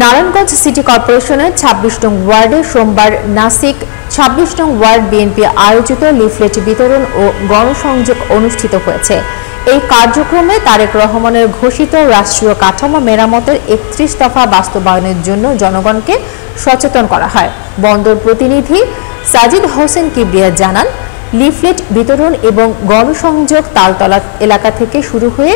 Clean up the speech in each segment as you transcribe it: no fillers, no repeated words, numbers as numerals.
Narayanganj city কর্পোরেশনের ২৬ নং ওয়ার্ডে সোমবার নাসিক ২৬ নং ওয়ার্ড বিএনপি আয়োজিত লিফলেট বিতরণ ও গণসংযোগ অনুষ্ঠিত হয়েছে। এই কার্যক্রমে তারেক রহমানের ঘোষিত রাষ্ট্রীয় কাঠামো মেরামতের ৩১ দফা বাস্তবায়নের জন্য জনগণকে সচেতন করা হয়। বন্দর প্রতিনিধি সাজিদ হোসেন কিবরিয়া জানান, লিফলেট বিতরণ এবং গণসংযোগ তালতলা এলাকা থেকে শুরু হয়ে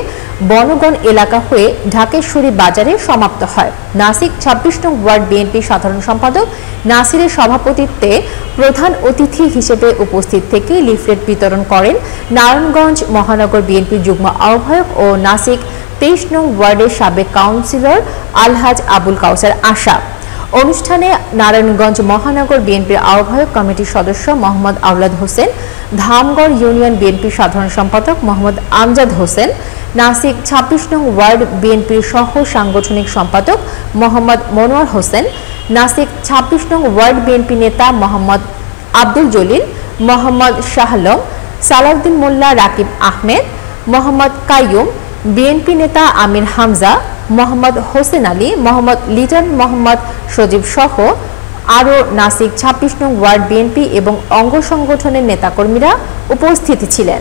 বনগণ এলাকা হয়ে ঢাকেশ্বরী বাজারে সমাপ্ত হয়। নাসিক ২৬ নং ওয়ার্ড বিএনপি সাধারণ সম্পাদক নাসিরের সভাপতিত্বে প্রধান অতিথি হিসেবে উপস্থিত থেকে লিফলেট বিতরণ করেন নারায়ণগঞ্জ মহানগর বিএনপি যুগ্ম আহ্বায়ক ও নাসিক ২৩ নং ওয়ার্ডের সাবেক কাউন্সিলর আলহাজ আবুল কাউসার আশা। অনুষ্ঠানে নারায়ণগঞ্জ মহানগর বিএনপির আহ্বায়ক কমিটির সদস্য মোহাম্মদ আওলাদ হোসেন, ধামগড় ইউনিয়ন বিএনপির সাধারণ সম্পাদক মোহাম্মদ আমজাদ হোসেন, নাসিক ২৬ নং ওয়ার্ড বিএনপির সহ সাংগঠনিক সম্পাদক মোহাম্মদ মনোয়ার হোসেন, নাসিক ২৬ নং ওয়ার্ড বিএনপি নেতা মোহাম্মদ আব্দুল জলিল, মোহাম্মদ শাহ আলম, সালাউদ্দিন মোল্লা, রাকিব আহমেদ, মোহাম্মদ কাইয়ুম, বিএনপি নেতা আমির হামজা, মোহাম্মদ হোসেন আলী, মোহাম্মদ লিটন, মোহাম্মদ সজীব সহ আরও নাসিক ২৬ নং ওয়ার্ড বিএনপি এবং অঙ্গ সংগঠনের নেতাকর্মীরা উপস্থিত ছিলেন।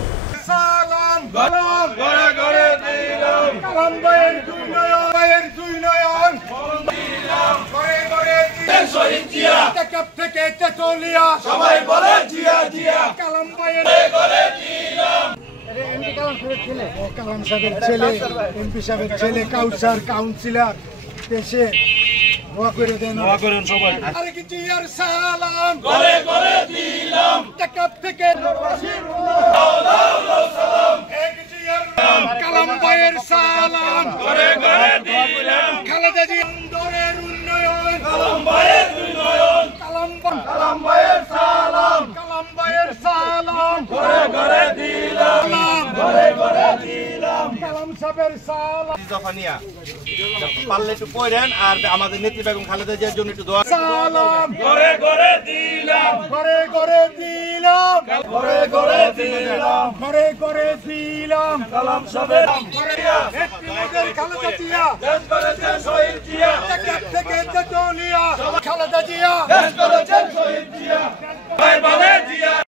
কালাম সাহেবের ছেলে, এমপি সাহেবের ছেলে, কাউন্সিলর দেশে দোয়া করে দেন, দোয়া করেন সবাই। আরে কি জিয়ার সালাম ঘরে ঘরে দিলাম, টেকআপ থেকে সালাম, এক জিয়ার কালাম ভাইয়ের সালাম ঘরে ঘরে দিলাম, খালেদা জিয়ার বন্দরের উন্নয়ন, কালাম ভাইয়ের উন্নয়ন, কালাম ভাইয়ের সালাম, কালাম ভাইয়ের সালাম ঘরে ঘরে দিলাম, ঘরে ঘরে দিলাম, কালাম সাহেবের সালাম। দফানিয়া পারলে একটু পড়েন আর আমাদের নেত্রী বেগম খালেদা জিয়ার জন্য একটু দোয়া। সালাম ঘরে ঘরে দিলাম, ঘরে ঘরে দিলাম, ঘরে ঘরে দিলাম, ঘরে ঘরে দিলাম, কালাম সাহেবের নেত্রী বেগম খালেদা জিয়া দেশ করেছেন শহীদ জিয়া, টেকআপ থেকে তেতুলিয়া খালেদা জিয়া দেশ করেছেন শহীদ জিয়া, ভাই বলে জিয়া।